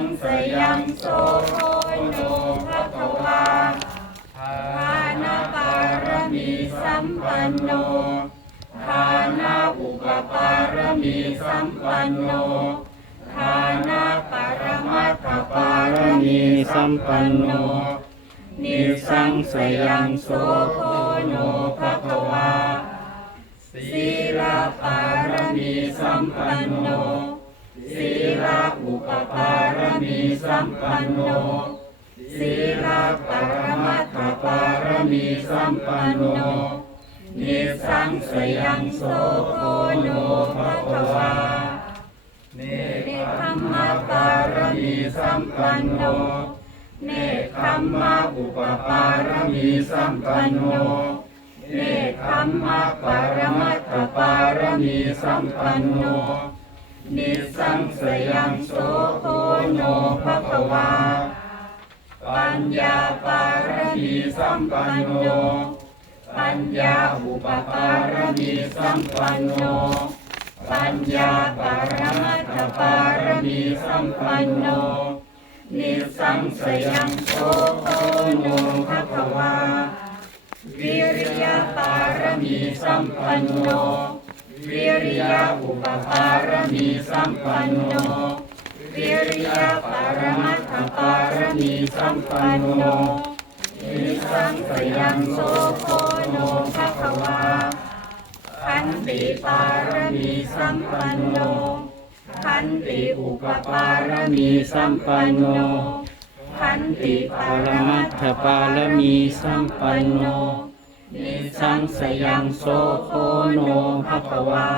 งสยังโสโคโนภะคะวาทานาปารมีสัมปันโนทานาอุปปารมีสัมปันโนทานาปรมัตถปารมีสัมปันโน นิสังสยังโสโคโนภะคะวาศีลปารมีสัมปันโน ศีลอุปปารมีสัมปันโนศีลปรมัตถปารมีสัมปันโนนิสังสยังโสโคโนภะคะวาเนคขมมะปารมีสัมปันโน เนคขมมะอุปปารมีสัมปันโน เนคขมมะปรมัตถปารมีสัมปันโน นิสังสยังโสโคโนภะคะวา ปัญญาปารมีสัมปันโน ปัญญาอุปปารมีสัมปันโน ปัญญาปารมัตถปารมีสัมปันโน นิสังสยังโสโคโนภะคะวา วิริยาปารมีสัมปันโน วิริยาอุปปารมีสัมปันโน วิริยาปารมัตถปารมีสัมปันโนนิสังสยังโสโคโนภะคะวาขันติปารมีสัมปันโนขันติอุปปารมีสัมปันโนขันติปรมัตถปารมีสัมปันโน นิสังสยังโสโคโนภะคะวา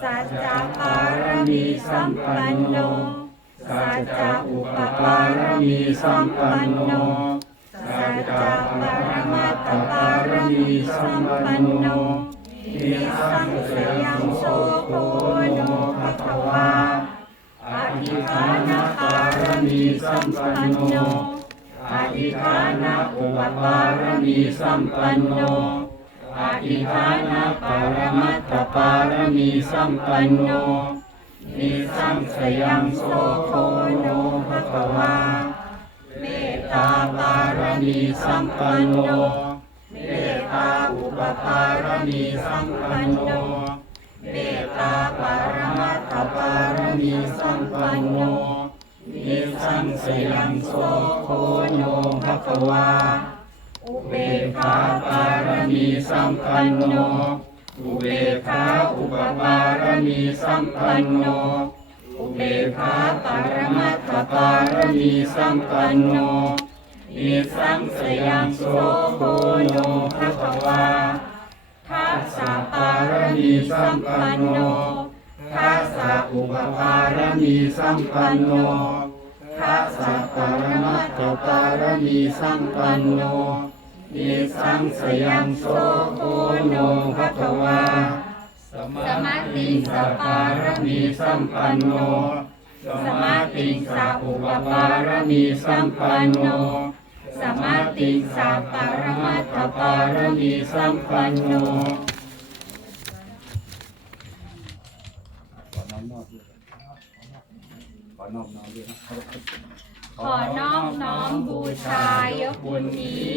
สัจจะปารมีสัมปันโน สัจจะอุปปารมีสัมปันโน สัจจะปรมัตถปารมีสัมปันโนนิสังสยังโสโคโนภะคะวาอธิฐานปารมีสัมปันโน ธิฐานะอุปปารมีสัมปันโนอธิฐานะปรมัตถปารมีสัมปันโนนิสังสยังโสโคโนภะคะวาเมตตาปารมีสัมปันโนเมตตาอุปปารมีสัมปันโนเมตตาปรมัตถปารมีสัมปันโน นิสังสยัง โสโคโนภะคะวา อุเบกขาปารมีสัมปันโน อุเบกขาอุปปารมีสัมปันโน อุเบกขาปารมัตถปารมีสัมปันโนนิสังสยังโสโคโนภะคะวาทัสสะปารมีสัมปันโน สะอุปปารมีสัมปันโนทัสสะปรมัตถปารมีสัมปันโนนิสังสยังโสโคโนภะคะวาสมาติงสปารมีสัมปันโนสมาติสาอุปปารมีสัมปันโน สมาติสาปารมัตถปารมีสัมปันโน ขอน้อมน้อมบูชายกบุญนี้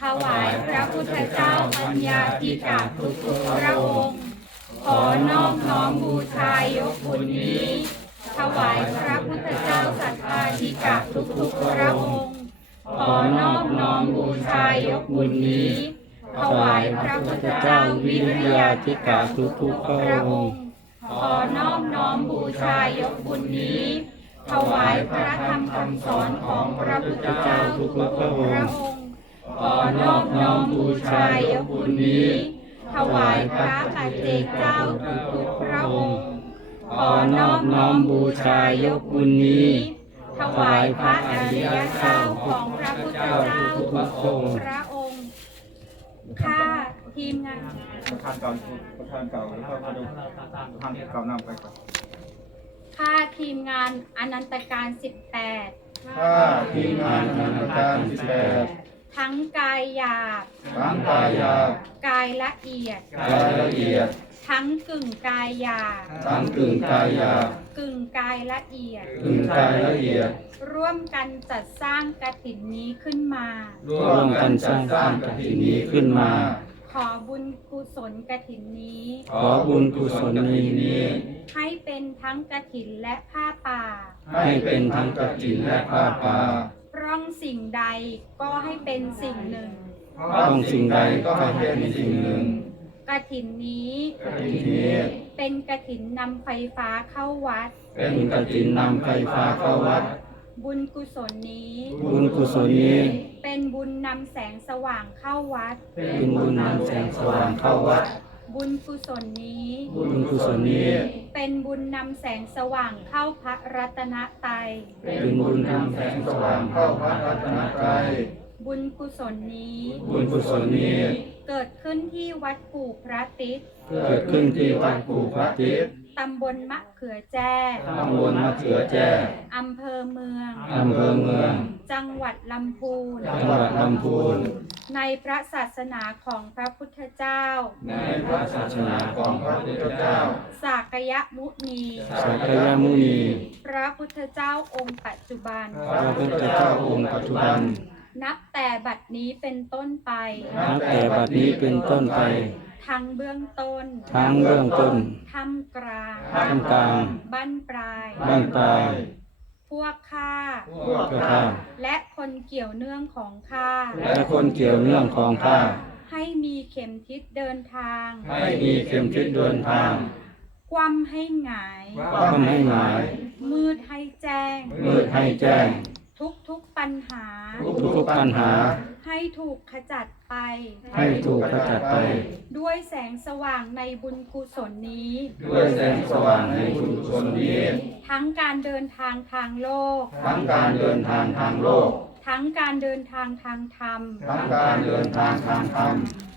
ถวายพระพุทธเจ้าปัญญาธิกาทุกทุกพระองค์ ขอน้อมน้อมบูชายกบุญนี้ ถวายพระพุทธเจ้าสัทธาธิกาทุกทุกพระองค์ ขอน้อมน้อมบูชายกบุญนี้ ถวายพระพุทธเจ้าวิริยาธิกาทุกทุกพระองค์ ขอน้อมน้อมบู ชายกบุญนี้ ถวายพระธรรมคำสอนของพระพุทธเจ้าทุกพระองค์ขอนอบน้อมบูชายกบุญนี้ ถวายพระปัจเจกเจ้าทุกพระองค์ขอนอบน้อมบูชายกบุญนี้ ถวายพระอริยเจ้าของพระพุทธเจ้าทุกพระองค์ข้าทีมงานประธานเก่าประธานเก่าแล้วก็มาดูประธานเก่านำไปก่อน ข้าทีมงานอนันตการ18ถ้าทีมงานธนาคารสิบแปดทั้งกายหยาบ ทั้งกายหยาบกายละเอียด กายละเอียดททั้งกึ่งกายหยาบทั้งกึ่งกายหยาบกึ่งกายละเอียด กึ่งกายละเอียด ร่วมกันจัดสร้างกฐินนี้ขึ้นมา ร่วมกันจัดสร้างกฐินนี้ขึ้นมา ขอบุญกุศลกฐินนี้ ขอบุญกุศลนี้นี้ ให้เป็นทั้งกฐินและผ้าป่า ให้เป็นทั้งกฐินและผ้าป่าปร่องสิ่งใดก็ให้เป็นสิ่งหนึ่งต้องสิ่งใดก็ให้เป็นสิ่งหนึ่งกฐินนี้กฐินนี้ เป็นกฐินนำไฟฟ้าเข้าวัด เป็นกฐินนำไฟฟ้าเข้าวัด บุญกุศลนี้ บุญกุศลนี้ เป็นบุญนำแสงสว่างเข้าวัด เป็นบุญนำแสงสว่างเข้าวัด บุญกุศลนี้ บุญกุศลนี้ เป็นบุญนำแสงสว่างเข้าพระรัตนตรัย เป็นบุญนำแสงสว่างเข้าพระรัตนตรัยบุญกุศลนี้ บุญกุศลนี้ เกิดขึ้นที่วัดกู่พระติษเกิดขึ้นที่วัดกู่พระทิศ ตำบลมะเขือแจ้ตำบลมะเขือแจ้อำเภอเมือง อำเภอเมือง จังหวัดลำพูน จังหวัดลำพูน ในพระศาสนาของพระพุทธเจ้า ในพระศาสนาของพระพุทธเจ้า สากยมุนี สักยมุนี พระพุทธเจ้าองค์ปัจจุบัน พระพุทธเจ้าองค์ปัจจุบัน นับแต่บัดนี้เป็นต้นไป นับแต่บัดนี้เป็นต้นไป ทั้งเบื้องต้น ทั้งเบื้องต้นท่ามกลางท่ามกลางบั้นปลายบ้านปลาย พวกข้าพวกข้าและคนเกี่ยวเนื่องของข้าและคนเกี่ยวเนื่องของข้าให้มีเข็มทิศเดินทาง ให้มีเข็มทิศเดินทาง คว่ำให้หงายก็ให้หมาย มืดให้แจ้ง มืดให้แจ้ง ทุกทุกๆปัญหา ทุกๆปัญหา ให้ถูกขจัดไป ให้ถูกขจัดไป ด้วยแสงสว่างในบุญกุศลนี้ ด้วยแสงสว่างในชุมชนนี้ ทั้งการเดินทางทางโลก ทั้งการเดินทางทางโลก ทั้งการเดินทางทางธรรม ทั้งการเดินทางทางธรรม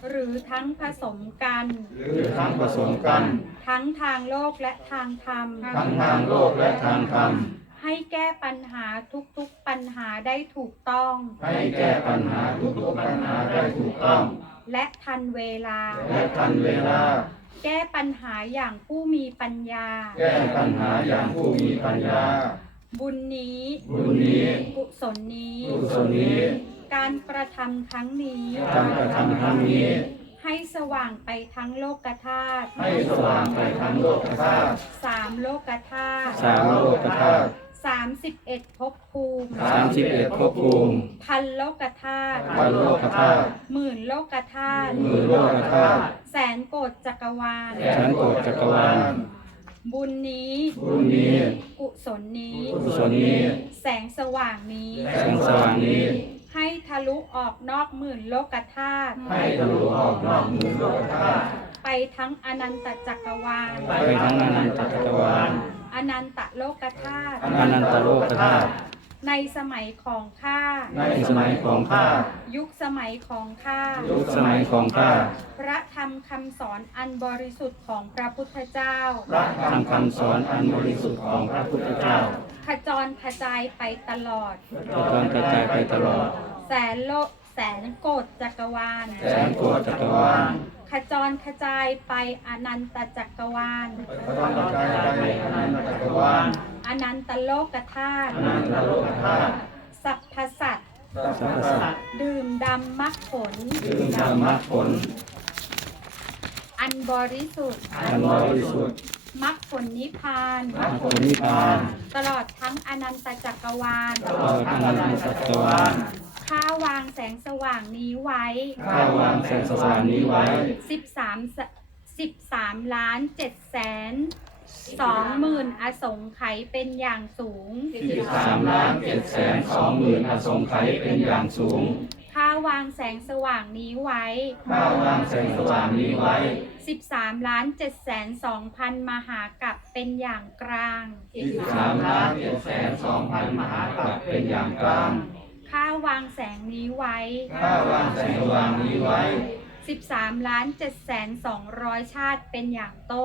หรือทั้งผสมกัน หรือทั้งผสมกัน ทั้งทางโลกและทางธรรม ทั้งทางโลกและทางธรรม ให้แก้ปัญหาทุกๆปัญหาได้ถูกต้อง ให้แก้ปัญหาทุกๆปัญหาได้ถูกต้อง และทันเวลา และทันเวลา แก้ปัญหาอย่างผู้มีปัญญา แก้ปัญหาอย่างผู้มีปัญญา บุญนี้ บุญนี้ กุศลนี้ กุศลนี้ การกระทำครั้งนี้ การกระทำครั้งนี้ ให้สว่างไปทั้งโลกธาตุให้สว่างไปทั้งโลกธาตุสามโลกธาตุสามโลกธาตุ สามสิบเอ็ดภพภูมิสามสิบเอ็ดภพภูมิ พันโลกธาตุพันโลกธาตุหมื่นโลกธาตุหมื่นโลกธาตุแสนโกฏจักรวาลแสนโกฏจักรวาล บุญนี้ บุญนี้ กุศลนี้ กุศลนี้ แสงสว่างนี้ แสงสว่างนี้ ให้ทะลุออกนอกหมื่นโลกธาตุ ให้ทะลุออกนอกหมื่นโลกธาตุ ไปทั้งอนันตจักรวาล ไปทั้งอนันตจักรวาล อนันตโลกธาตุอนันตโลกธาตุในสมัยของข้า ในสมัยของข้า ยุคสมัยของข้า ยุคสมัยของข้า พระธรรมคำสอนอันบริสุทธิ์ของพระพุทธเจ้า พระธรรมคำสอนอันบริสุทธิ์ของพระพุทธเจ้า ขจรขจายไปตลอดจะต้องกระจายไปตลอด แสนโลกแสนโกฏจักรวาล แสนโกฏจักรวาล ขจรขจายไปอนันตจักรวาลจะต้องกระจายไปอนันตจักรวาลอนันตโลกธาตุอนันตโลกธาตุสัพพสัตว์สรรพสัตว์ดื่มดำมรรคผลดื่มธรรมะผล อันบริสุทธิ์อันบริสุทธิ์มรรคผลนิพพาน มรรคผลนิพพานตลอดทั้งอนันตจักรวาล ตลอดอนันตจักรวาลข้าวางแสงสว่างนี้ไว้ ข้าวางแสงสว่างนี้ไว้ 13ส13ล้าน7แสน2หมื่นอสงไขยเป็นอย่างสูง 13ล้าน7แสน2หมื่นอสงไขยเป็นอย่างสูง ข้าวางแสงสว่างนี้ไว้ ข้าวางแสงสว่างนี้ไว้ 13ล้าน7แสน2พันมหากับเป็นอย่างกลาง 13ล้าน7แสน2พันมหากรัปเป็นอย่างกลาง ข้าวางแสงนี้ไว้ ข้าวางแสงสว่างนี้ไว้ 13ล้าน7แสน200 ชาติเป็นอย่างต้น